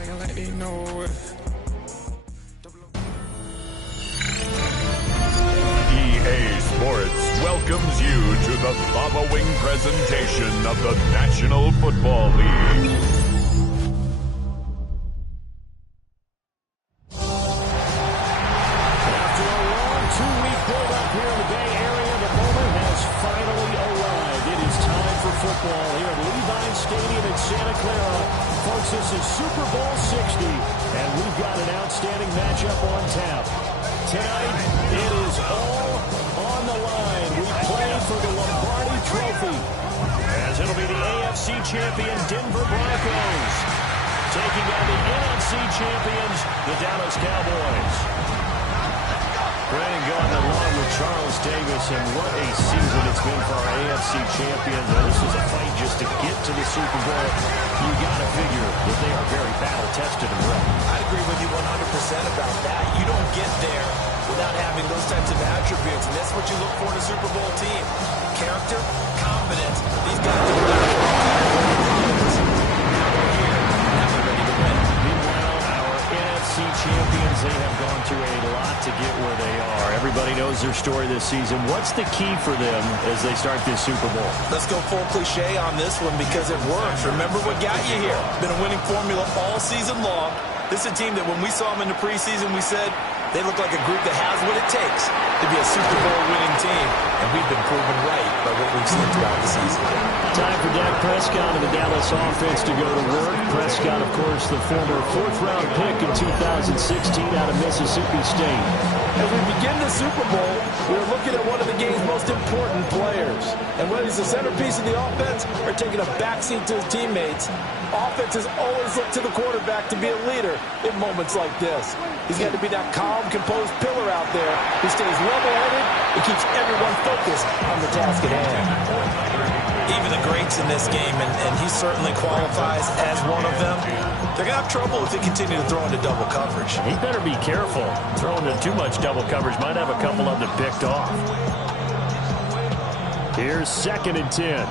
EA Sports welcomes you to the following presentation of the National Football League. After a long two-week build-up here in the Bay Area, the moment has finally arrived. It is time for football here at Levi Stadium in Santa Clara. Folks, this is Super Bowl 60, and we've got an outstanding matchup on tap. Tonight, it is all on the line. We play for the Lombardi Trophy, as it'll be the AFC champion Denver Broncos taking on the NFC champions, the Dallas Cowboys. Brandon Gaudin along with Charles Davis, and what a season it's been for our AFC champions. Now, this was a fight just to get to the Super Bowl. You got to figure that they are very battle-tested and ready. I agree with you 100% about that. You don't get there without having those types of attributes, and that's what you look for in a Super Bowl team. Character, confidence. These guys are ready to win. Meanwhile, our NFC champions, they have gone through a lot to get where they are. Everybody knows their story this season. What's the key for them as they start this Super Bowl? Let's go full cliche on this one because it works. Remember what got you here. Been a winning formula all season long. This is a team that when we saw them in the preseason, we said they look like a group that has what it takes to be a Super Bowl winning team. And we've been proven right by what we've seen throughout the season. Time for Dak Prescott and the Dallas offense to go to work. Prescott, of course, the former fourth-round pick in 2016 out of Mississippi State. As we begin the Super Bowl, we're looking at one of the game's most important players. And whether he's the centerpiece of the offense or taking a backseat to his teammates, offenses always look to the quarterback to be a leader in moments like this. He's got to be that calm, composed pillar out there who stays level-headed and keeps everyone focused on the task at hand. Even the greats in this game, and he certainly qualifies as one of them, they're going to have trouble if they continue to throw into double coverage. He better be careful. Throwing into too much double coverage might have a couple of them picked off. Here's 2nd and 10.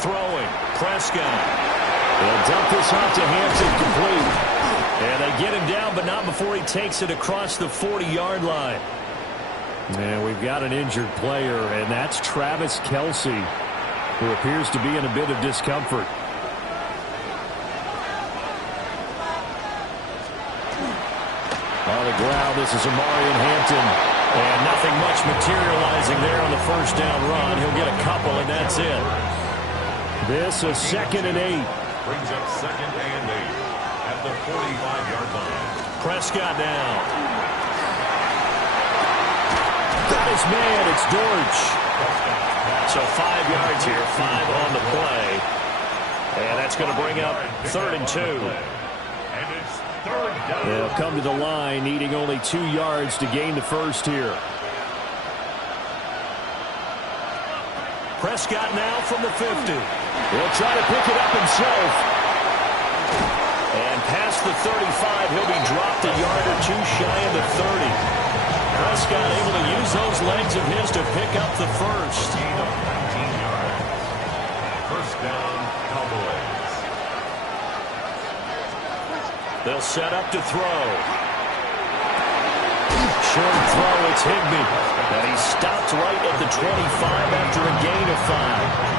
Throwing. Prescott. They'll dump this off to Hampton, complete. And they get him down, but not before he takes it across the 40-yard line. And we've got an injured player, and that's Travis Kelce, who appears to be in a bit of discomfort. On the ground, this is Amarian Hampton. And nothing much materializing there on the first down run. He'll get a couple, and that's it. This is 2nd and 8. Brings up 2nd and 8 at the 45-yard line. Prescott now. Got his man, it's Dortch. So 5 yards here, 5 on the play. And that's going to bring up 3rd and 2. And it's 3rd down. They'll come to the line, needing only 2 yards to gain the first here. Prescott now from the 50. He'll try to pick it up himself. And past the 35, he'll be dropped a yard or two shy of the 30. Prescott able to use those legs of his to pick up the first. 19 yards. First down, Cowboys. They'll set up to throw. Short throw, it's Mhb. And he stopped right at the 25 after a gain of 5.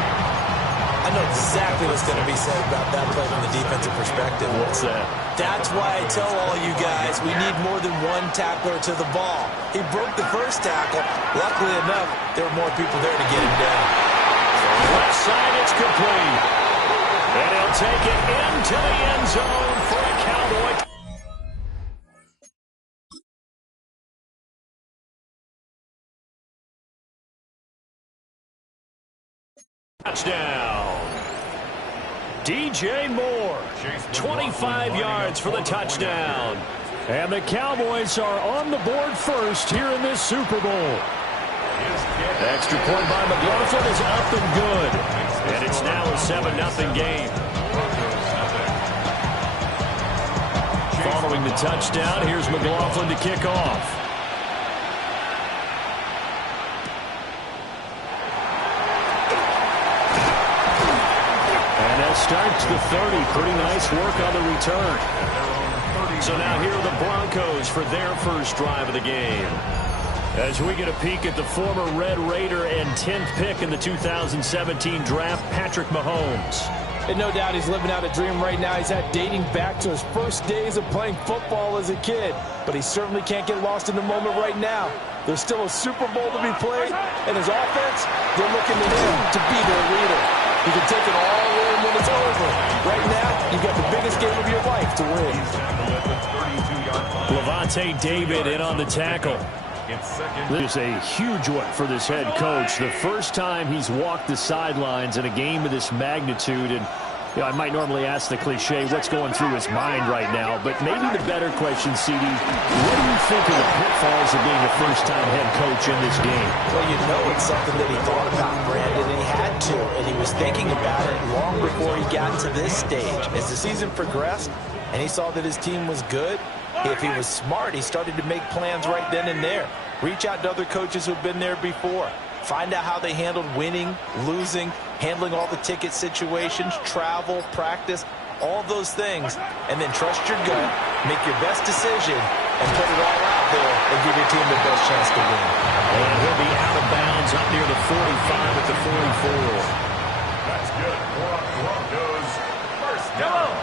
I know exactly what's going to be said about that play from the defensive perspective. What's that? That's why I tell all you guys we need more than one tackler to the ball. He broke the first tackle. Luckily enough, there were more people there to get him down. Left side, it's complete. And he'll take it into the end zone for a Cowboy. Touchdown. DJ Moore, 25 yards for the touchdown. And the Cowboys are on the board first here in this Super Bowl. Extra point by McLaughlin is up and good. And it's now a 7-0 game. Following the touchdown, here's McLaughlin to kick off. start to the 30. Pretty nice work on the return. So now here are the Broncos for their first drive of the game. As we get a peek at the former Red Raider and 10th pick in the 2017 draft, Patrick Mahomes. And no doubt he's living out a dream right now. He's had dating back to his first days of playing football as a kid. But he certainly can't get lost in the moment right now. There's still a Super Bowl to be played, and his offense, they're looking to him to be their leader. You can take it all in when it's over. Right now, you've got the biggest game of your life to win. Levante David in on the tackle. This is a huge one for this head coach. The first time he's walked the sidelines in a game of this magnitude. And I might normally ask the cliche, what's going through his mind right now? But maybe the better question, CD, what do you think of the pitfalls of being a first-time head coach in this game? Well, you know it's something that he thought about, Brandon, and he had to. And he was thinking about it long before he got to this stage. As the season progressed and he saw that his team was good, if he was smart, he started to make plans right then and there. Reach out to other coaches who've been there before. Find out how they handled winning, losing, handling all the ticket situations, travel, practice, all those things. And then trust your gut, make your best decision, and put it all out there and give your team the best chance to win. And he'll be out of bounds up near the 45 at the 44. That's good for Broncos. First down.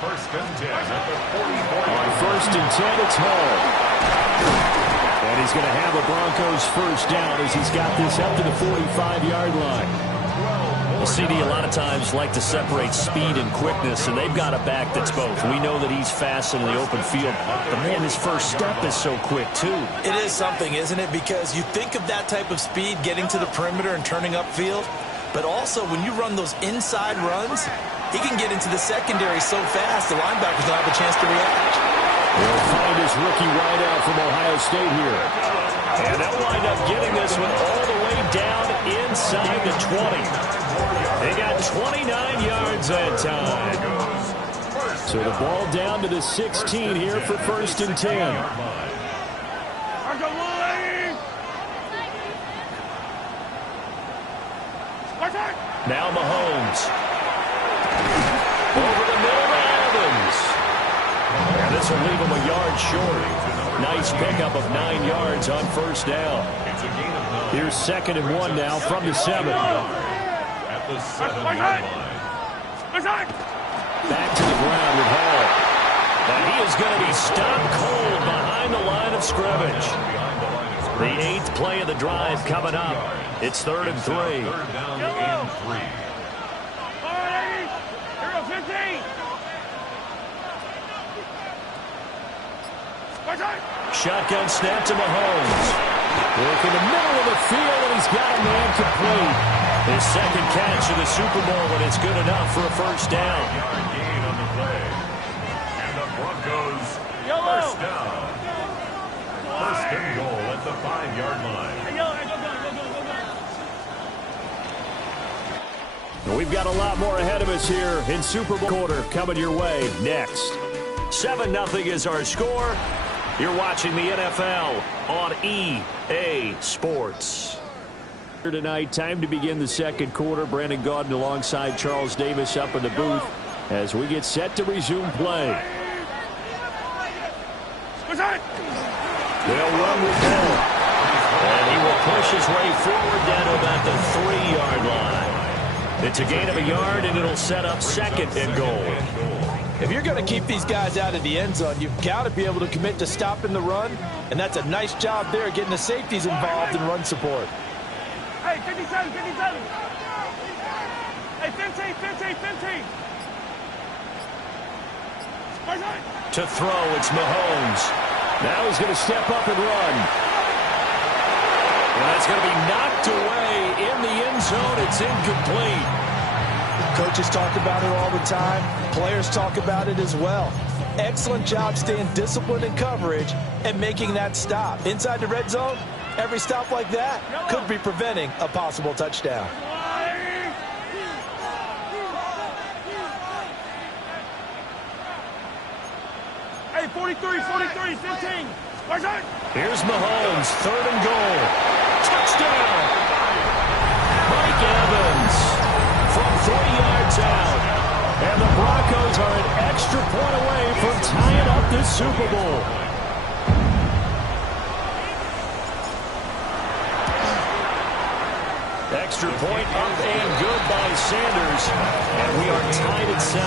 First and 10 at the 44. On first and 10, it's Hall. And he's going to have a Broncos first down as he's got this up to the 45-yard line. The CD a lot of times like to separate speed and quickness, and they've got a back that's both. We know that he's fast in the open field, but man, his first step is so quick too. It is something, isn't it? Because you think of that type of speed getting to the perimeter and turning upfield, but also when you run those inside runs, he can get into the secondary so fast the linebackers don't have a chance to react. He'll find his rookie wideout from Ohio State here. And they'll wind up getting this one all the way down inside the 20. They got 29 yards that time. So the ball down to the 16 here for first and 10. Now Mahomes. Over the middle to Evans. And this will leave him a yard short. Nice pickup of 9 yards on first down. Here's second and 1 now from the 7. At the 7-yard line. Back to the ground with Hall. And he is going to be stopped cold behind the line of scrimmage. The 8th play of the drive coming up. It's 3rd and 3. Third down and 3. Shotgun snap to Mahomes. Work in the middle of the field, and he's got a man complete. His second catch in the Super Bowl, and it's good enough for a first down. Yard gain on the play. And the Broncos first down. First and goal at the 5-yard line. We've got a lot more ahead of us here in Super Bowl quarter coming your way next. 7-0 is our score. You're watching the NFL on EA Sports. Here tonight, time to begin the second quarter. Brandon Gaudin alongside Charles Davis up in the booth as we get set to resume play. They'll run with Ball. And he will push his way forward down to about the 3-yard line. It's a gain of a yard, and it'll set up second and goal. If you're going to keep these guys out of the end zone, you've got to be able to commit to stopping the run, and that's a nice job there getting the safeties involved in run support. Hey, 57, 57. Hey, 15, 15, 15. To throw, it's Mahomes. Now he's going to step up and run. And that's going to be knocked away in the end zone. It's incomplete. Coaches talk about it all the time. Players talk about it as well. Excellent job staying disciplined in coverage and making that stop. Inside the red zone, every stop like that could be preventing a possible touchdown. Hey, 43, 43, 15. Here's Mahomes, 3rd and goal. Touchdown! Mike Evans from 3 yards extra point away from tying up this Super Bowl. Extra point up and good by Sanders. And we are tied at 7.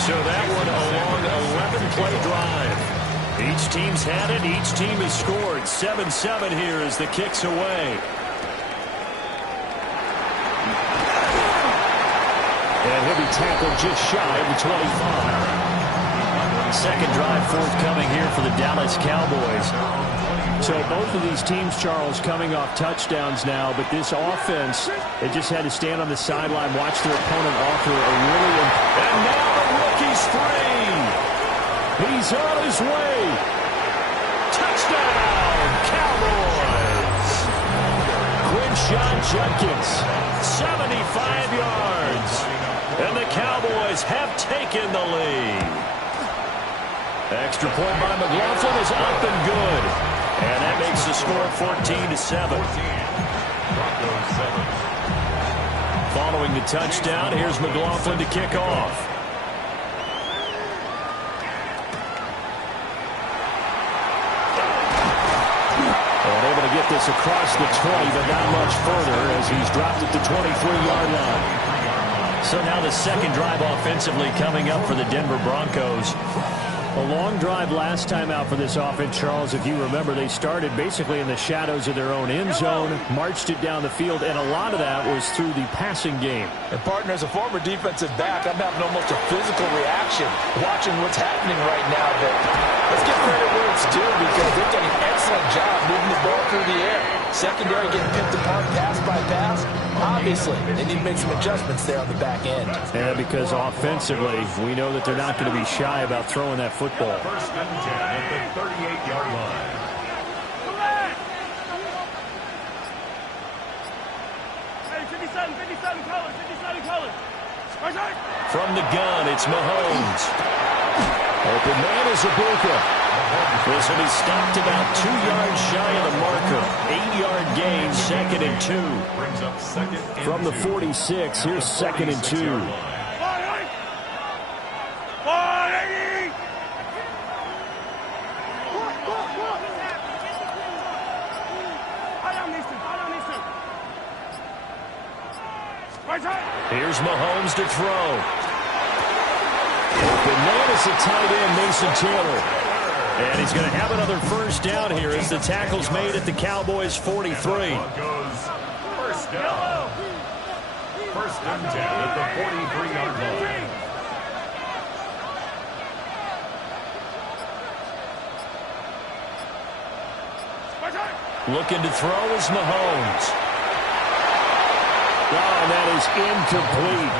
So that one a long 11-play drive. Each team's had it. Each team has scored. 7-7 here as the kick's away. And he'll be tackled just shy of the 25. Second drive forthcoming here for the Dallas Cowboys. So both of these teams, Charles, coming off touchdowns now, but this offense, they just had to stand on the sideline, watch their opponent offer a really... And now the rookie's free. He's on his way. Touchdown, Cowboys. Quinshon Judkins, 75 yards. And the Cowboys have taken the lead. Extra point by McLaughlin is up and good. And that makes the score 14-7. Following the touchdown, here's McLaughlin to kick off. And able to get this across the 20, but not much further as he's dropped at the 23-yard line. So now the second drive offensively coming up for the Denver Broncos. A long drive last time out for this offense, Charles. If you remember, they started basically in the shadows of their own end zone, marched it down the field, and a lot of that was through the passing game. And partner, as a former defensive back, I'm having almost a physical reaction watching what's happening right now. But let's give credit where it's due because they've done an excellent job moving the ball through the air. Secondary getting picked apart pass by pass. Obviously, they need to make some adjustments there on the back end. Yeah, because offensively, we know that they're not going to be shy about throwing that football. First and 10 at the 38-yard line. Hey, 57 colors, 57 colors. From the gun, it's Mahomes. Open man is Ibuka. This will be stopped about 2 yards shy of the marker. 8-yard gain, 2nd and 2. Brings up second and From the 2. 46, here's 2nd and 2. 180! Here's Mahomes to throw. Open man is the tight end, Mason Taylor. And he's going to have another first down here as the tackle's made at the Cowboys' 43. First down. First and 10 at the 43-yard line. Looking to throw is Mahomes. Oh, that is incomplete.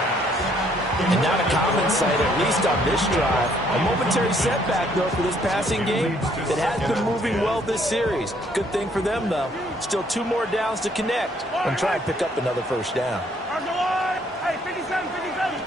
And not a common sight, at least on this drive. A momentary setback, though, for this passing game that has been moving well this series. Good thing for them, though. Still 2 more downs to connect and try and pick up another first down. Hey, 57, 57.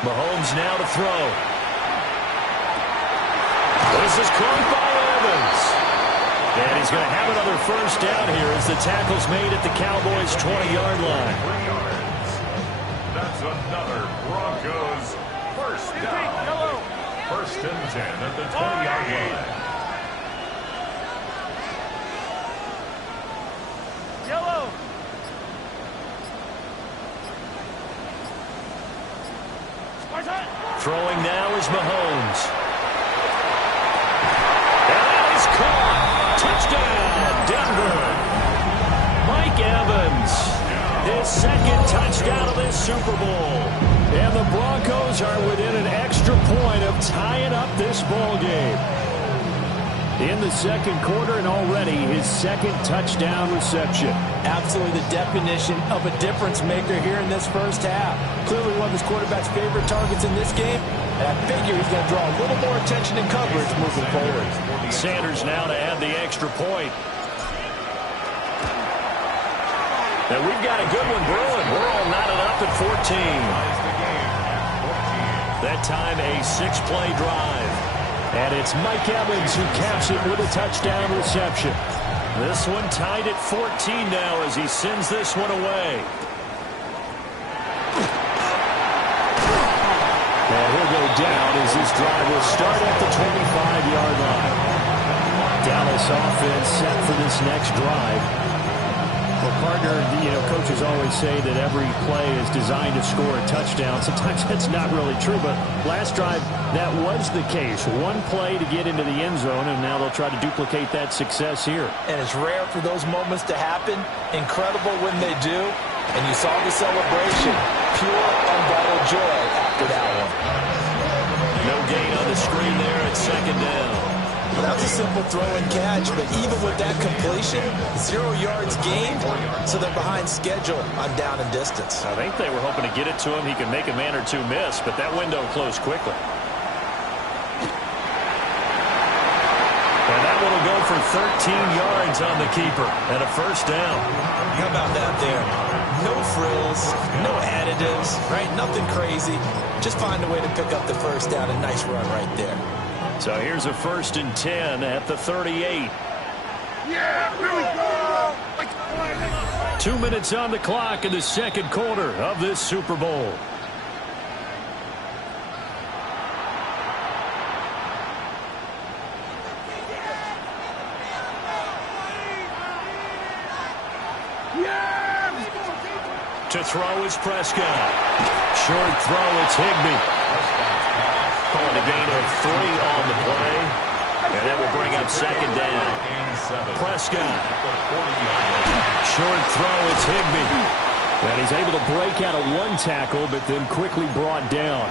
Mahomes now to throw. This is caught by Evans. And he's going to have another first down here as the tackle's made at the Cowboys' 20-yard line. 3 yards. That's another Broncos first down. First and 10 at the 20-yard line. Yellow. Throwing now is Mahomes. And that is caught. Touchdown, Denver. Mike Evans, his second touchdown of this Super Bowl. And the Broncos are within an extra point of tying up this ball game. In the second quarter and already his second touchdown reception. Absolutely the definition of a difference maker here in this first half. Clearly one of his quarterback's favorite targets in this game, and I figure he's going to draw a little more attention and coverage moving forward. Sanders now to add the extra point. And we've got a good one brewing. We're all knotted up at 14. That time a 6-play drive. And it's Mike Evans who caps it with a touchdown reception. This one tied at 14 now as he sends this one away. And he'll go down as this drive will start at the 25-yard line. Dallas offense set for this next drive. Well, partner, coaches always say that every play is designed to score a touchdown. Sometimes that's not really true, but last drive, that was the case. One play to get into the end zone, and now they'll try to duplicate that success here. And it's rare for those moments to happen. Incredible when they do. And you saw the celebration. Pure, unbridled joy after that one. No gain on the screen there at second down. That was a simple throw and catch, but even with that completion, 0 yards gained, so they're behind schedule on down and distance. I think they were hoping to get it to him. He could make a man or two miss, but that window closed quickly. And that one will go for 13 yards on the keeper and a first down. How about that there? No frills, no additives, right? Nothing crazy. Just find a way to pick up the first down. A nice run right there. So here's a 1st and 10 at the 38. Yeah, here we go. 2 minutes on the clock in the second quarter of this Super Bowl. To throw is Prescott. Short throw, it's Higbee. Calling a gain of 3 on the play. And that will bring up second down. Prescott. Short throw, it's Higbee. And he's able to break out of one tackle, but then quickly brought down.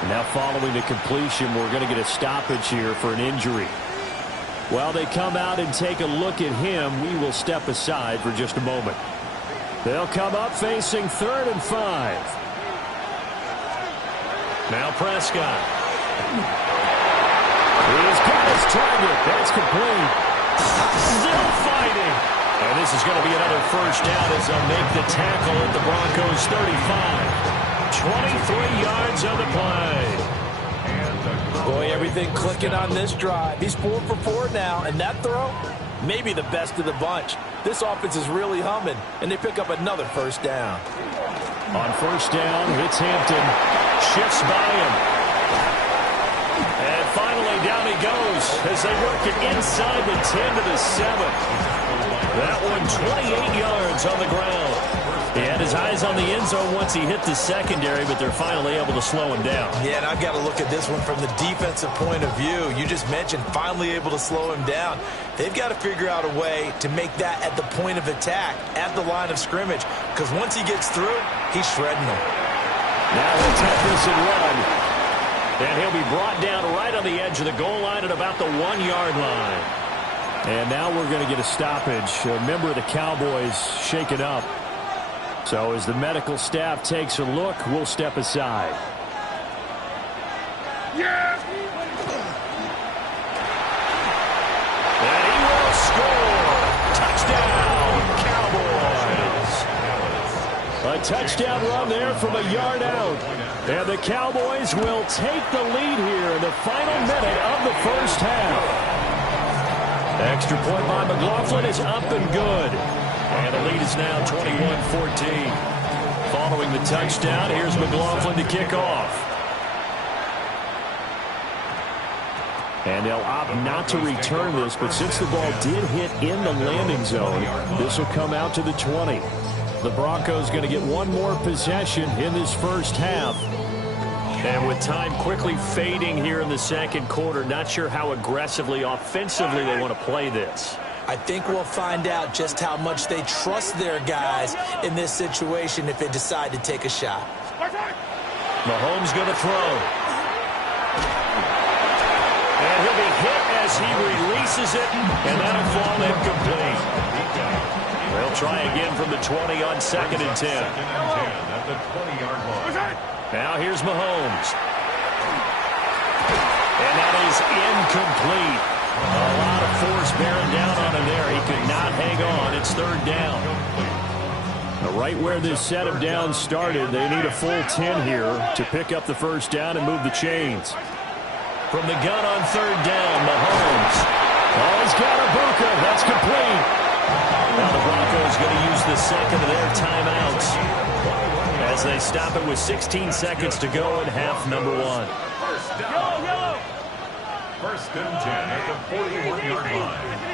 And now following the completion, we're going to get a stoppage here for an injury. While they come out and take a look at him, we will step aside for just a moment. They'll come up facing 3rd and 5. Now Prescott. He's got his target. That's complete. Still fighting. And this is going to be another first down as they'll make the tackle at the Broncos 35. 23 yards on the play. Boy, everything clicking on this drive. He's 4 for 4 now, and that throw, maybe the best of the bunch. This offense is really humming, and they pick up another first down. On first down, it's Hampton. Shifts by him. And finally, down he goes as they work it inside the 10 to the 7. That one, 28 yards on the ground. He had his eyes on the end zone once he hit the secondary, but they're finally able to slow him down. Yeah, and I've got to look at this one from the defensive point of view. You just mentioned finally able to slow him down. They've got to figure out a way to make that at the point of attack, at the line of scrimmage, because once he gets through, he's shredding them. Now he'll take this and run. And he'll be brought down right on the edge of the goal line at about the 1-yard line. And now we're going to get a stoppage. A member of the Cowboys shaken up. So as the medical staff takes a look, we'll step aside. Yeah. And he will score. Touchdown, Cowboys. A touchdown run there from a yard out. And the Cowboys will take the lead here in the final minute of the first half. Extra point by McLaughlin is up and good. And the lead is now 21-14. Following the touchdown, here's McLaughlin to kick off. And they'll opt not to return this, but since the ball did hit in the landing zone, this will come out to the 20. The Broncos going to get one more possession in this first half. And with time quickly fading here in the second quarter, not sure how aggressively, offensively they want to play this. I think we'll find out just how much they trust their guys in this situation if they decide to take a shot. Mahomes going to throw. And he'll be hit as he releases it, and that'll fall incomplete. They'll try again from the 20 on 2nd and 10. Now here's Mahomes. And that is incomplete. A lot of force bearing down on him there. He could not hang on. It's 3rd down. Right where this set of downs started, they need a full 10 here to pick up the first down and move the chains. From the gun on third down, Mahomes. Oh, he's got Ibuka. That's complete. Now the Broncos going to use the second of their timeouts as they stop it with 16 seconds to go in half number one. First and 10 at the 41-yard line.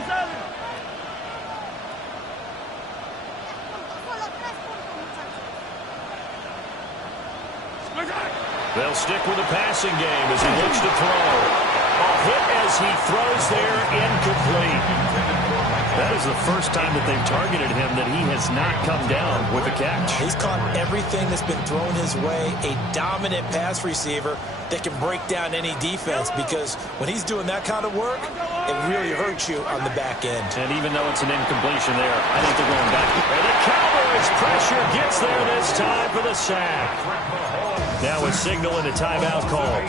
They'll stick with the passing game as he looks to throw. A hit as he throws there, incomplete. That is the first time that they've targeted him that he has not come down with a catch. He's caught everything that's been thrown his way. A dominant pass receiver that can break down any defense, because when he's doing that kind of work, it really hurts you on the back end. And even though it's an incompletion there, I think they're going back. And the Cowboys pressure gets there this time for the sack. Now a signal and a timeout call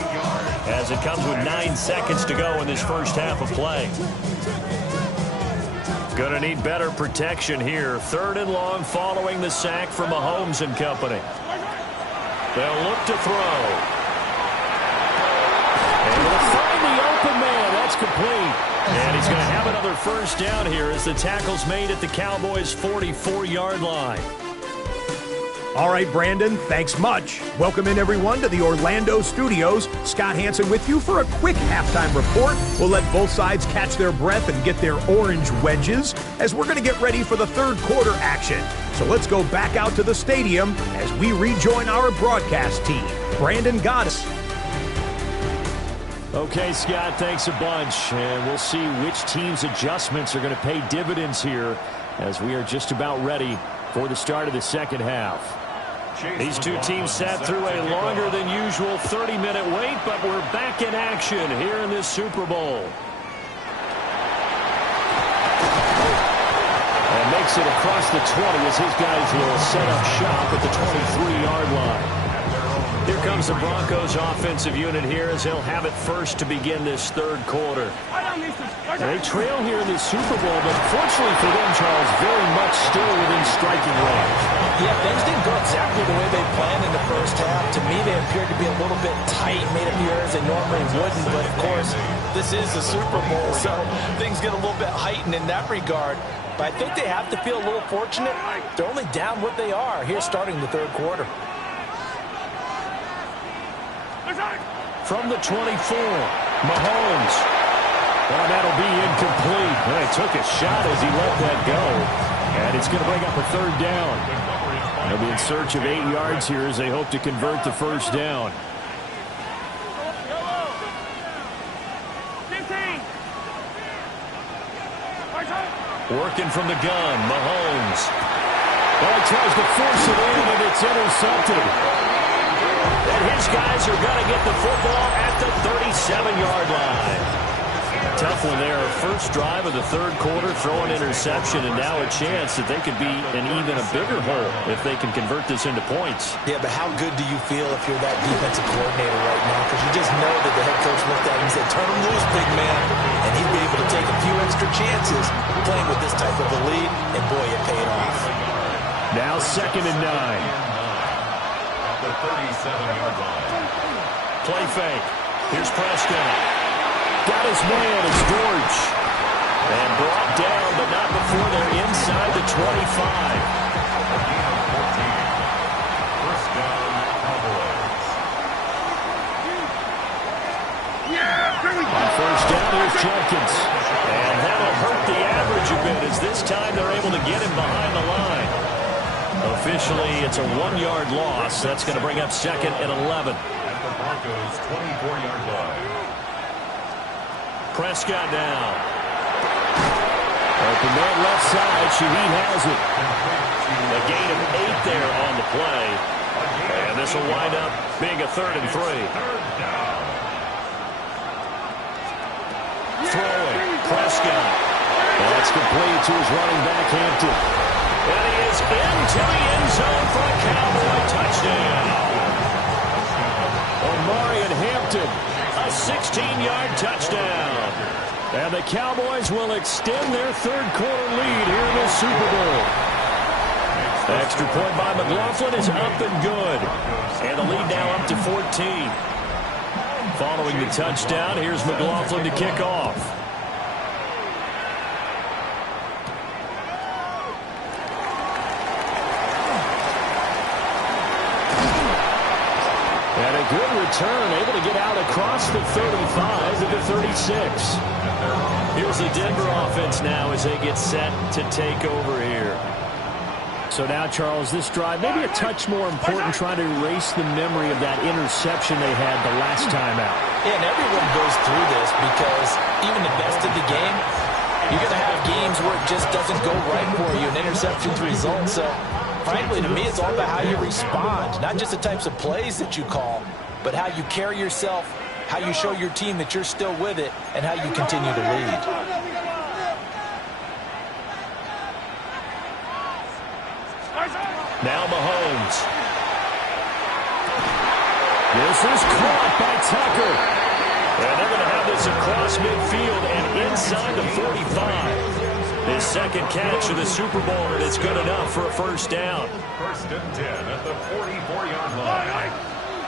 as it comes with 9 seconds to go in this first half of play. Going to need better protection here. Third and long following the sack from Mahomes and company. They'll look to throw. And they'll find the open man. That's complete. And he's going to have another first down here as the tackle's made at the Cowboys' 44-yard line. All right, Brandon, thanks much. Welcome in, everyone, to the Orlando studios. Scott Hansen with you for a quick halftime report. We'll let both sides catch their breath and get their orange wedges as we're going to get ready for the third quarter action. So let's go back out to the stadium as we rejoin our broadcast team. Brandon got us. Okay, Scott, thanks a bunch. And we'll see which team's adjustments are going to pay dividends here as we are just about ready for the start of the second half. These two teams sat through a longer than usual 30-minute wait, but we're back in action here in this Super Bowl. And makes it across the 20 as his guys will set up shop at the 23-yard line. Here comes the Broncos offensive unit here as they'll have it first to begin this third quarter. They trail here in the Super Bowl, but fortunately for them, Charles, very much still within striking range. Yeah, things didn't go exactly the way they planned in the first half. To me, they appeared to be a little bit tight, made up the errors they normally wouldn't. But, of course, this is the Super Bowl, so things get a little bit heightened in that regard. But I think they have to feel a little fortunate. They're only down what they are here starting the third quarter. From the 24, Mahomes. Well, that'll be incomplete. Well, he took a shot as he let that go. And it's going to bring up a third down. They'll be in search of 8 yards here as they hope to convert the first down. Working from the gun, Mahomes. Well, he tries to force it in, and it's intercepted. And his guys are going to get the football at the 37-yard line. Tough one there. First drive of the third quarter, throw an interception, and now a chance that they could be in even a bigger hole if they can convert this into points. Yeah, but how good do you feel if you're that defensive coordinator right now? Because you just know that the head coach looked at him and said, turn him loose, big man. And he'd be able to take a few extra chances playing with this type of a lead, and boy, it paid off. Now 2nd and 9. The 37-yard line. Play fake. Here's Prescott. Got his man, it's George. And brought down, but not before they're inside the 25. First down, Cowboys. Yeah, here we go. On first down, here's Jenkins. And that'll hurt the average a bit as this time they're able to get him behind the line. Officially, it's a 1-yard loss. That's going to bring up 2nd and 11. At the Broncos' 24-yard line. Prescott now. Open man left side. Shaheed has it. A gain of 8 there on the play. And this will wind up being a 3rd and 3. Throwing. Prescott. That's complete to his running back, Hampton. And he is into the end zone for a Cowboy touchdown. Omarion Hampton. A 16-yard touchdown. And the Cowboys will extend their third quarter lead here in the Super Bowl. Extra point by McLaughlin is up and good. And the lead now up to 14. Following the touchdown, here's McLaughlin to kick off. And a good return, able to get out across the 35 to the 36. Here's the Denver offense now as they get set to take over here. So now, Charles, this drive, maybe a touch more important, trying to erase the memory of that interception they had the last time out. Yeah, and everyone goes through this because even the best of the game, you're going to have games where it just doesn't go right for you, and interceptions result. So, frankly, to me, it's all about how you respond, not just the types of plays that you call, but how you carry yourself, how you show your team that you're still with it, and how you continue to lead. Now Mahomes. This is caught by Tucker. And they're going to have this across midfield and inside the 45. His second catch of the Super Bowl, and it's good enough for a first down. First and 10 at the 44-yard line.